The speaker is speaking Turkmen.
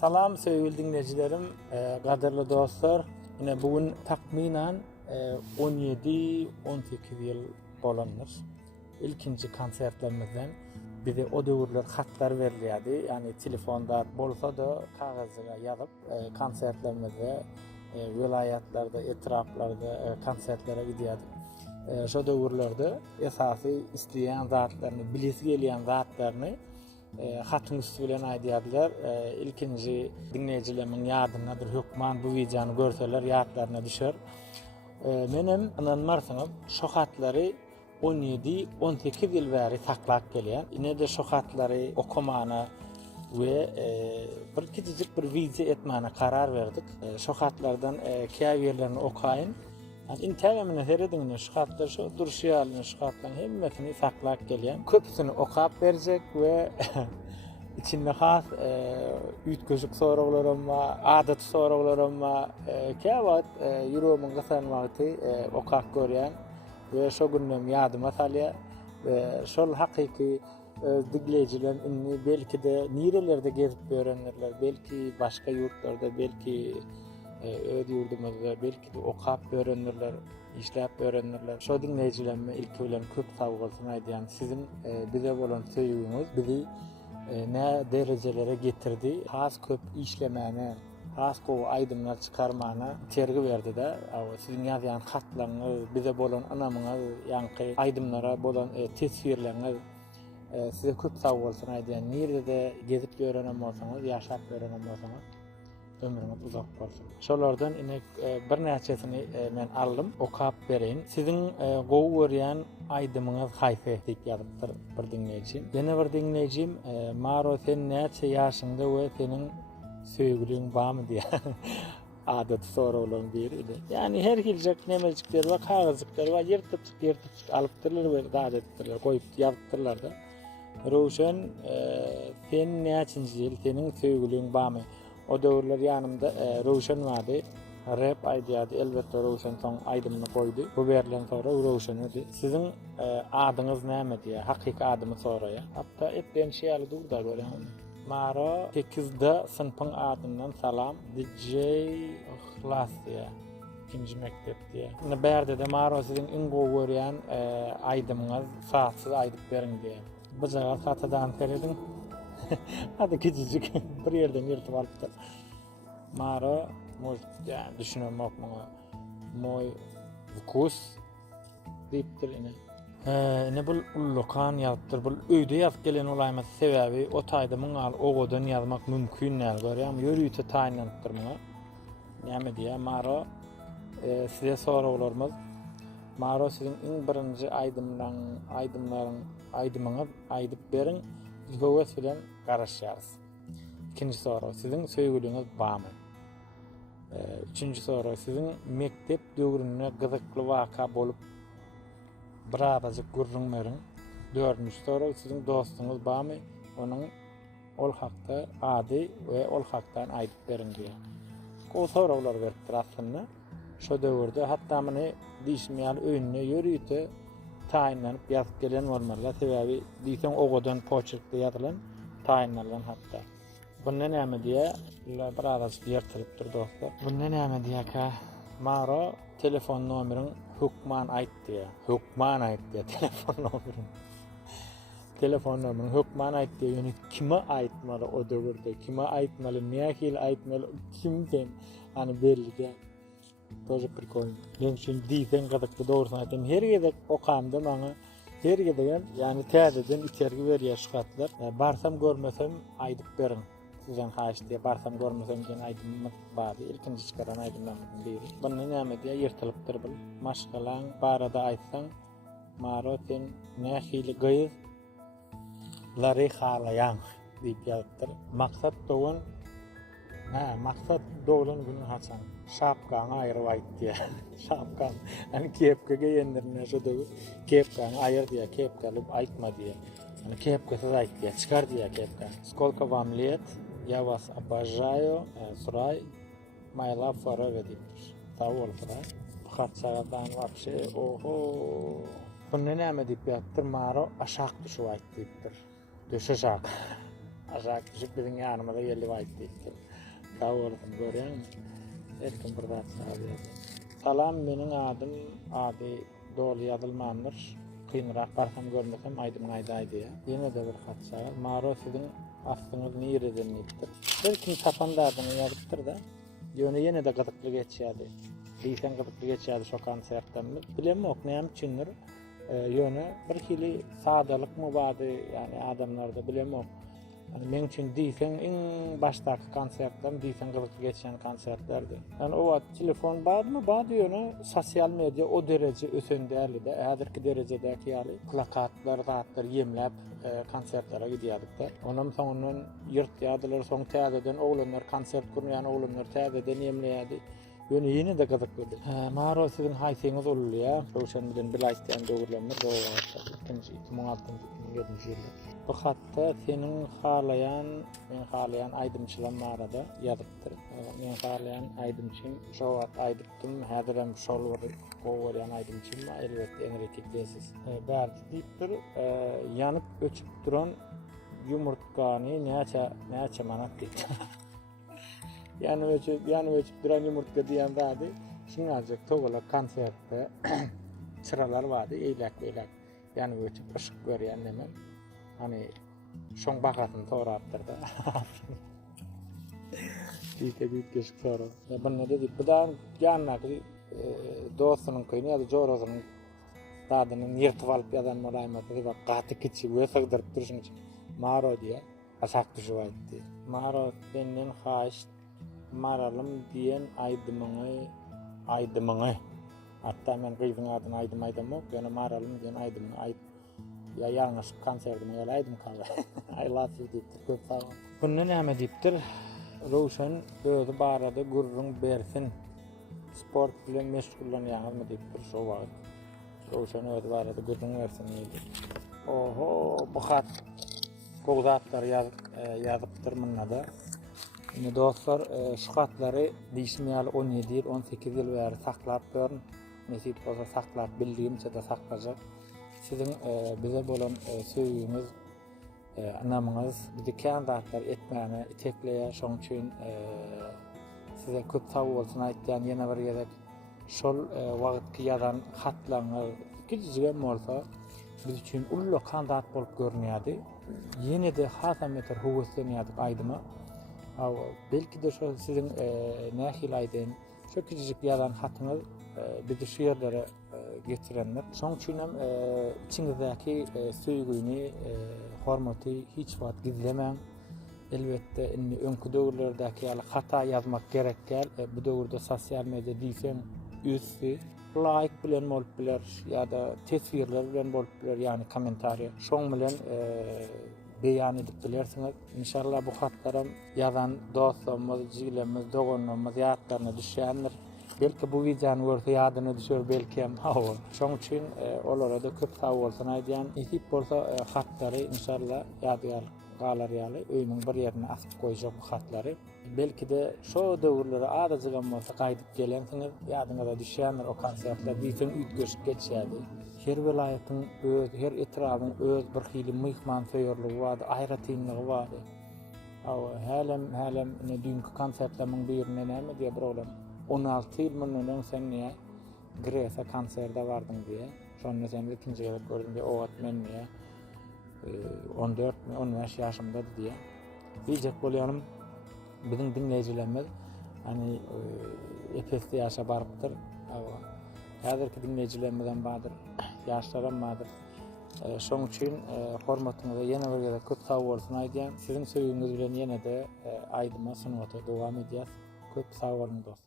Salam sevgili dinleyicilerim, kadirli dostlar. Yine bugün takminen 17-18 yıl bolanır. İlkinci konsertlerimizden bize o döwürler hatlar verilýärdi. Yani telefonda bolsa da kagazyga ýazyp konsertlerimizde vilayatlarda, etraflarda konsertlere gidýärdik. Şo döwürlerde esasy isleýän zatlaryny, bilesi gelýän zatlaryny hatın üstü bilen aýdýardylar. İlkinci dinleýijileriň ýardymynadyr hökman bu wideony görseler ýatlaryna düşer. Menem inanmarsyňyz şo hatlary 17-18 ýyl bäri saklap gelýän. Ine de şo hatlary okumana we bir kiçijik bir wize etmäne karar berdik. Şo hatlardan käbirlerini okaýyn. İnternemine herediňine şu hatlar şu durşýalyny şu hatlaryň hemmetini saklap gelýän. Köpsini okap berjek we içinde has üýtgeşik soraglarym bar, adat soraglarym bar. Käwat ýüregimiň gysanmagy okap görýän we şo günnäm ýadyma salýar we şol hakyky dinleýijiler inni belki de nirelerde gezip görenlerler, belki başga ýurtlarda, belki öz ýurdumyzda belki de okap öğrenirler, işläp öğrenirler. Şo dinleýijilerime ilki bilen köp sag bolsun aýdýan. Sizin bize bolan söýgüňiz bizi ne derejelere getirdi. Has köp işlemäne, has gowy aýdymlar çykarmana tergi berdi-de. Sizin ýazýan hatlaryňyz, bize bolan anamyňyz, ýanky aýdymlara bolan tesirleriňiz size köp sag bolsun aýdýan. Nerede gezip görenen bolsaňyz, ýaşap görenen bolsaňyz ömrüňiz uzak bolsun. Şolardan ine bir näçesini men aldım, okap bereýin. Sizin gowy görýän aýdymyňyz haýsy diýip ýazypdyr bir dinleýiji. Ýene bir dinleýijim, "Maro sen näçe ýaşyňda we senin söýgüliň barmy?" diýär. Adat soraglaryň biri. Yani her hiljek nemejikler we kagazyklar we ýertip alypdyrlar we gadetdirler, goýup ýazypdyrlar da. Rowşen sen näçinji ýyl senin söýgüliň barmy? O döwürler ýanymda Rowşen bardy. Rap aýdýardy. Elbetde Rowşen soň aýdymyny goýdy. Bu berilen sonra Rowşen edi. Sizin adyňyz näme diýär? Hakyky adymy soraýar. Hatta etden şeýle durda görýän. Maro 8-de sınıfın adından salam. DJ Ihlas diýär. İkinji mektep diýär. Ine berde de Maro sizin iň gowy görýän aýdymyňyz saatsyz aýdyp beriň diýär. Bu jaga satadan terediň. Hadi küçücük bir yerden yırtıp alıptır. Maro, yani düşünüyorum moy vkus deyiptir yine. Yine bu lokan yazıptır, bu öýde yazıp gelen olayması sebebi o taýdymyň al ogodan yazmak mümkün näl görýär, ýörüýte taýlanıpdyr muňa. Näme diýär Maro? Size soraglarymyz. Maro sizin iň birinji aýdymyňyz aýdyp beriň. Göwes bilen garaşýarys. İkinji soru, sizin söýgüliňiz barmy? Üçüncü soru, sizin mektep döwrüne gyzykly waka bolup birazajyk gürrüňmeriň. Dördüncü soru, sizin dostuňyz barmy? Onuň ol hakda ady we ol hakdan aýdyp beriň diýär. O soraglar beripdir aslında. Şo döwürde hatda meni diýişmeýär öýüne ýörüýte taýinlanyp ýazyp gelen bolmaly. Sebebi diýsen ogodan poçerkde ýazylan taýinlanan hatda. Bunda näme diýär? Biraz ýertilipdir dostlar. Bunda näme diýär? Maro telefon nomeriň hökman aýt diýär. Hökman aýt diýär telefon nomeriň. Telefon nomeriň hökman aýt diýär. Ýöne kime aýtmaly o döwürde? Kime aýtmaly? Nähil aýtmaly? Kimden? Hani belli diýär. Тоже прикольно. Ben şimdi diýsen gyzykly dogrusyny aýtdym. Her ýerde okamda maňa her ýerde yani täzeden içergi berýär şu hatlar. Barsam görmesem aýdyp beriň. Sizden haýyş diýär. Barsam görmesem diýen aýdymyk bardy. İlkinji çykaran aýdymlardan biri. Bunda näme diýär? Ýertilipdir bu. Maşgalaň barada aýtsaň, Maro sen nähili gyýyz lary halaýan diýip ýazypdyr. Maksat dogan maksat dolan günü haçan. Şapkaňy aýryp aýt diýär. Şapkaň, hani kepke geýenlerine şo döwür. Kepkaňy aýyr diýär, kepkelyp aýtma diýär. Hani kepkesiz aýt diýär, çykar diýär kepka. Сколько вам лет? Я вас обожаю. Сурай. My love forever diýipdir. Tawol surай. Hatçadan вообще oho. Bunda näme diýip ýatyr Maro aşak düşüp aýt diýipdir. Düşeşak. aşağı küçük bizim yanımıza gelip ayıp değil. Sağ olasın, görüyor musun? Erkin burada sağlıyor. Salam, menin adım adi doğru yazılmandır. Kıyınırak barsam görmesem aydım aydı ya. Yine de bir katsa. Maro sizin aslınız nireden neyiptir. Erkin tapan da adını yazıptır da. Yine de gıdıklı geçiyordu. Deysen gıdıklı geçiyordu şu konsertlerimiz. Bilem yok neyem çindir. Yönü bir hili sadalık mı vardı yani adamlarda bilem yok. Yani men için deysen en baştaki konsertler, deysen gıdıklı geçen konsertlerdi. Yani o telefon bağdı mı bağdı yönü sosyal medya o derece ösenderli de. Hazırki derecedeki yani plakatlar, dağıtlar yemlep konsertlere gidiyorduk da. Ondan sonra yırt yadılar, son tədədən oğlanlar konsert kurmayan oğlanlar tədədən yemleyedi. Yine de gıdıkladı. Maro sizin hayseniz olur ya. Roşan bilen bir aytyan doğrulanır. Doğru var. 2006-2007 yılda. Bu hatta senin men halayan aydımçılan Maro'da yazıptır. Men halayan aydımçım. Şovat aydıptım. Hədirəm şol var. O olayan aydımçım. Elbette enretik deysiz. Bərdi deyiptir. Yanıp öçüp duran yumurtkanı neçe manat deyiptir. Yani ölçüp duran yumurtka diyen vardı. Şimdi azıcık Togola konserte sıralar vardı. Eylek. Yani ölçüp ışık veriyen hemen. Hani şon bakatını doğru attırdı. Büyük geçik sonra. Ya bana dedi, bu da yanına dostunun köyünü ya da Joroz'un dadının yırtıp alıp yadan olaymadı. Dedi bak katı kiçi, ve sığdırıp duruşun için. Maro diye aşak düşü var diye. Maro senin haş maralım diyen aydımını. Hatta men kıyfın adını aydım yok. Yani maralım diyen aydımını. Ya yanlış konserdime yol aydım kaldı. I love you deyiptir. Köp sağ ol. Bunu neyme deyiptir? Roşan özü barada gurrun bersin. Sport bilen meşgullanyanız mı deyiptir şu vakit. Roşan özü barada gurrun versin neydi. Oho bu hat. Koğdatlar yazıptır mınna da. Şimdi dostlar şu hatları değişmeyeli 17 yıl 18 yıl beri saklap görün. Nesip olsa saklap bildiğimce de saklayacak. Sizin bize bolan söýüňiz, anamyňyz bizi kandatlar etmäni tekleýär. Şoň üçin size köp sag bolsun aýtýan ýene bir gerek şol wagtky ýazan hatlaryňyz kiçigem bolsa biz üçin ullu kandat bolup görünýärdi. Ýene de hasameter howslanýardyk aýdyma. Belki de şu sizin nähil aýdyn şu kiçik ýazan hatyňyz bizi şu ýerlere getirenler. Şoň üçin hem içiňizdäki söýgüni, hormaty hiç wagt gizlemäň. Elbette öňkü döwürlerdäki hata ýazmak gerekkel. Bu döwürde sosial media diýsen üstü like bilen bolup biler ýa-da tesvirler bilen bolup biler, ýani kommentariýa. Şoň bilen beýan edip bilersiňiz. İnşallah bu hatlaram ýazan dostlarymyz, jiglerimiz, dogonlarymyz ýatlaryna düşýändir. Belki bu videonu görse ýadyna düşer, belki hem hawa. Şoň üçin olara da köp sag bolsun aýdýan. Esip bolsa hatlary inşallah ýadygar galar ýaly öýüniň bir ýerine asyp goýjak bu hatlary. Belki de şo döwürlere adazygan bolsa gaýdyp gelensiňiz, ýadyňyza düşýändir o konsertler diýsen ütgeşip geçýärdi. Her welaýatyň öz, her etrabyň öz bir hili myhman söýerligi bardy, aýratynlygy bardy. Hälem dünkü konsertleriň birine näme diýip birolam 16 yıl bundan sen niye Gresa konserde vardın diye. Sonra sen de ikinci kere gördüm diye. O atmen niye 14-15 yaşımda diye. Diyecek bolýanym bizim dinleyijilerimiz hani epesde yaşa barıptır. Häzirki dinleyijilerimizden badyr, yaşlaram badyr. Şoň üçin hormatyňyza ýene bir gere köp sag bolsun aýdýan. Sizin söýgüňiz bilen ýene de aýdyma sunuwata dowam edýäs. Köp sag bolun dost.